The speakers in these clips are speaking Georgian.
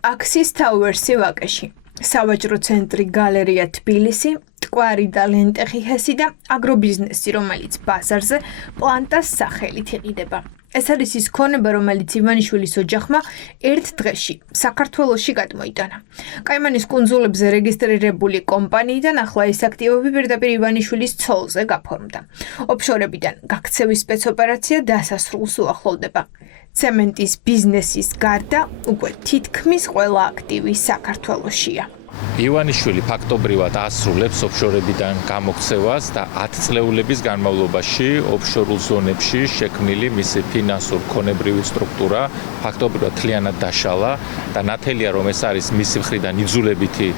Axis Towers-ი ვაკეში. სავაჭრო ცენტრი გალერეა თბილისი, ტყვარი და ლენტეხი ჰესი და აგრობიზნესი, რომელიც ბაზარზე პლანტას სახელით იყიდება. ეს არის ის ქონება, რომელიც ივანიშვილის ოჯახმა ერთ დღეში საქართველოში გადმოიტანა. კაიმანის კუნძულებზე რეგისტრირებული კომპანიიდან ახლა ეს აქტივები პირდაპირ ივანიშვილის ცოლზე გაფორმდა. ოფშორებიდან გაქცევის სპეცოპერაცია დასასრულს უახლოვდება. ცემენტის ბიზნესის გარდა უკვე თითქმის ყველა აქტივი საქართველოშია. ივანიშვილი ფაქტობრივად ასრულებს ოფშორებიდან გამოქცევას და 10 წლეულების განმავლობაში ოფშორულ ზონებში შექმნილი მისი ფინანსურ-ქონებრივი სტრუქტურა ფაქტობრივად მთლიანად დაშალა და ნათელია რომ ეს არის მისი მხრიდან იძულებითი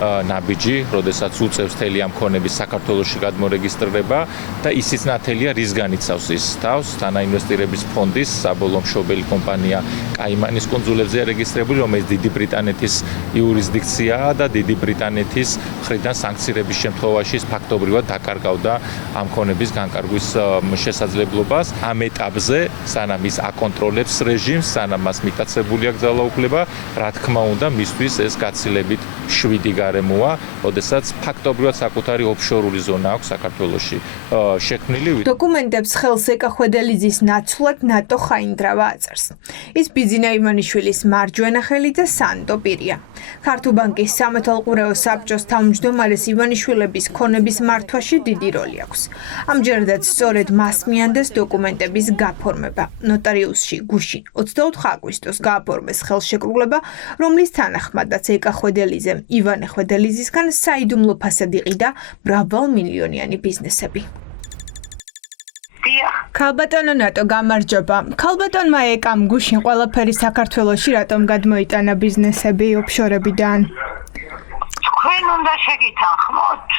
ნაბიჯი, როდესაც უწევს მთელი ამ ქონების საქართველოში გადმორეგისტრირება და ისიც ნათელია რისგან იცავს ის თავს თანაინვესტირების ფონდის საბოლოო მშობელი კომპანია კაიმანის კუნძულებზეა რეგისტრირებული, რომელიც დიდი ბრიტანეთის იურისდიქციაა და დიდი ბრიტანეთის მხრიდან სანქციების შემთხვევაში ფაქტობრივად დაკარგავდა ამ ქონების განკარგვის შესაძლებლობას. ამ ეტაპზე, სანამ ის აკონტროლებს რეჟიმს, სანამ მას მიტაცებული აქვს ძალაუფლება, რა თქმა უნდა, მისთვის ეს გაცილებით შვიდი გარემოა, როდესაც ფაქტობრივად საკუთარი ოფშორული ზონა აქვს საქართველოში შექმნილი. დოკუმენტებს ხელს ეკახვედელიძის ნაცვლად ნატო ხაინდრავა აწერს. ის ბიძინა ივანიშვილის მარჯვენა ხელი და სანდო პირია. ქართულ ბანკის სამეთვალყურეო საბჭოს თავმჯდომარეს ივანიშვილების ქონების მართვაში დიდი როლი აქვს. ამჯერადაც სწორედ მას მიანდას დოკუმენტების გაფორმება. ნოტარიუსში გუშინ 24 აგვისტოს გააფორმეს ხელშეკრულება, რომლის თანახმადაც ეკახვედელიძემ ივანე ხვედელიძისგან საიდუმლო ფასად იყიდა მრავალმილიონიანი ბიზნესები. ქალბატონო ნატო გამარჯობა. ქალბატონმა ეკამ გუშინ ყველაფერი საქართველოში რატომ გადმოიტანა ბიზნესები ოფშორებიდან? თქვენ უნდა შეგითანხმოთ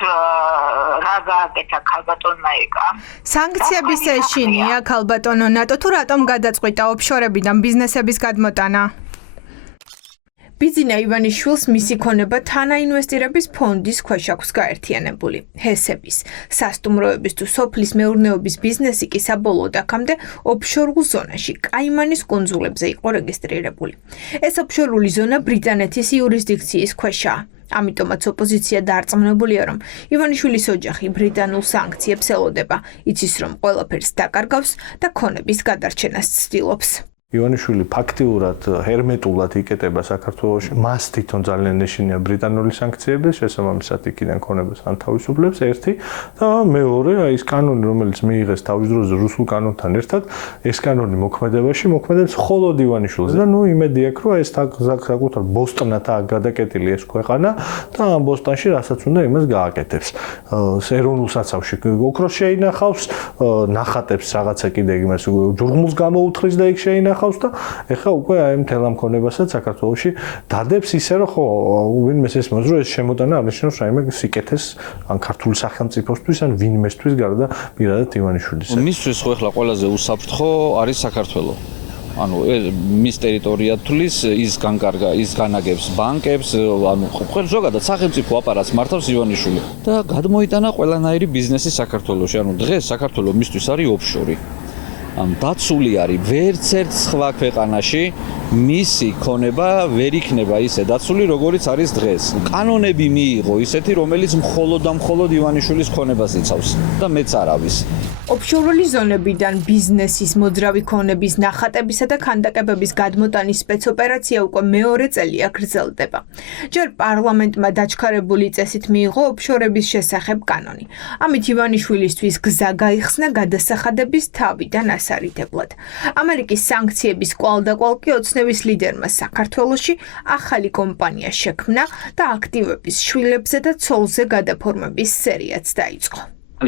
რა გააკეთა ქალბატონმა ეკამ. სანქციების ეშინია ქალბატონო ნატო თუ რატომ გადაწყვიტა ოფშორებიდან ბიზნესების გადმოტანა? ბიძინა ივანიშვილს მისი ქონება თანაინვესტირების ფონდის ქვეშ აქვს გაერთიანებული. ჰესების, სასტუმროების თუ სოფლის მეურნეობის ბიზნესი კი საბოლოოდ აქამდე ოფშორულ ზონაში, კაიმანის კუნძულებზე იყო რეგისტრირებული. ეს ოფშორული ზონა ბრიტანეთის იურისდიქციის ქვეშაა. ამიტომაც ოპოზიცია დარწმუნებულია, რომ ივანიშვილის ოჯახი ბრიტანულ სანქციებს ელოდება, იცის რომ ყველაფერს დაკარგავს და ქონების გადარჩენას ცდილობს. ივანიშვილი ფაქტიურად ჰერმეტულად იკეტება საქართველოში. მას თვითონ ძალიან ეშინია ბრიტანული სანქციები, შესაბამისად იქიდან ქონებას ანთავისუფლებს ერთი და მეორე, აი ეს კანონი, რომელიც მიიღეს თავის დროზე რუსულ კანონთან ერთად, ეს კანონი მოქმედებაში მოქმედებს მხოლოდ ივანიშვილს და იმედი აქვს, რომ ეს საკუთარ ბოსტონათაა გადაკეტილი ეს ქვეყანა და ამ ბოსტონში რასაც უნდა იმას გააკეთებს. ეროვნულ საცავში ოქროს შეინახავს, ნახატებს რაღაცა კიდე იმას ჯურღმულს გამოუთხრის და იქ შეინახავს და ეხლა უკვე აი მთელ ამ ქონებასაც საქართველოში დადებს ისე რომ ხო ვინმეს ეს მოძრო ეს შემოტანა აღნიშნავს რაიმე სიკეთეს ან ქართული სახელმწიფოსთვის ან ვინმესთვის გარდა პირადად ივანიშვილისა. მისთვის ხო ეხლა ყველაზე უსაფრთხო არის საქართველო. ანუ მის ტერიტორია თulis ის განკარგა, ის განაგებს ბანკებს, ანუ ყველა ზოგადად სახელმწიფო აპარატს მართავს ივანიშვილი და გადმოიტანა ყველანაირი ბიზნესი საქართველოში. ანუ დღეს საქართველო მისთვის არის ოფშორი. დაცული არის ვერც ერთ სხვა ქვეყანაში მისი ქონება ვერ იქნება ისე დაცული როგორიც არის დღეს. კანონები მიიღო ისეთი რომელიც მხოლოდ და მხოლოდ ივანიშვილის ქონებას იცავს და მეც არავის. ოფშორული ზონებიდან ბიზნესის მოძრავი ქონების ნახატებისა და ქანდაკებების გადმოტანის სპეცოპერაცია უკვე მეორე წელია გრძელდება. ჯერ პარლამენტმა დაჩქარებული წესით მიიღო ოფშორების შესახებ კანონი. ამით ივანიშვილისთვის გზა გაიხსნა გადასახადების თავიდან ასარითებლად. ამერიკის სანქციების კვალდაკვალ კი ოცნების ლიდერმა საქართველოში ახალი კომპანია შექმნა და აქტივების შვილებზე და ცოლზე გადაფორმების სერიაც დაიწყო.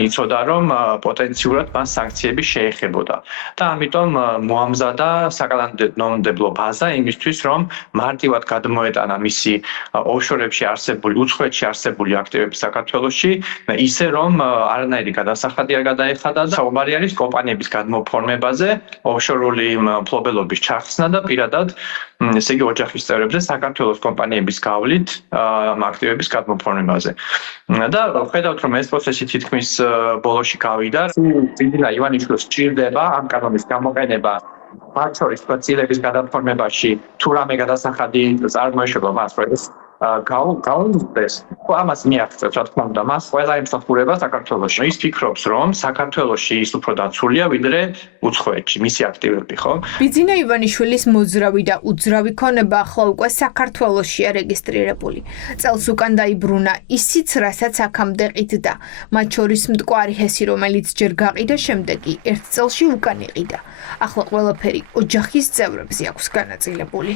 იცოდა რომ პოტენციურად მას სანქციები შეეხებოდა და ამიტომ მოამზადა საკანონმდებლო ბაზა იმისთვის რომ მარტივად გადმოეტანა მისი ოფშორებში არსებული უცხოეთში არსებული აქტივები საქართველოში ისე რომ არანაირი გადასახადი არ გადაეხადა და საუბარი არის კომპანიების გადმოფორმებაზე ოფშორული მფლობელობის ჩახსნა და პირადად ესე იგი ოჯახის წევრებზე საქართველოს კომპანიების გავლით აქტივების გადმოფორმებაზე და ხედავთ რომ ეს პროცესი თითქმის ბოლოში გავიდა. ბიძინა ივანიშვილს სჭირდება ამ კანონის გამოყენება მათ შორის წილების გადაფორმებაში თუ რამე გადასახადი წარმოეშვება მას, რომ ეს გაუნდდეს, ამას მიაღწევს, რა თქმა უნდა, მას ყველა ემსახურება საქართველოში. ის ფიქრობს, რომ საქართველოში ის უფრო დაცულია, ვიდრე უცხოეთში, მისი აქტივები, ხო? ბიძინა ივანიშვილის მოძრავი და უძრავი ქონება ახლა უკვე საქართველოშია რეგისტრირებული. წელს უკან დაიბრუნა ისიც, რასაც აქამდე ყიდდა. მათ შორის მტკვარი ჰესი, რომელიც ჯერ გაყიდა, შემდეგ კი ერთ წელში უკან იყიდა. ახლა ყველაფერი ოჯახის წევრებზე აქვს განაწილებული.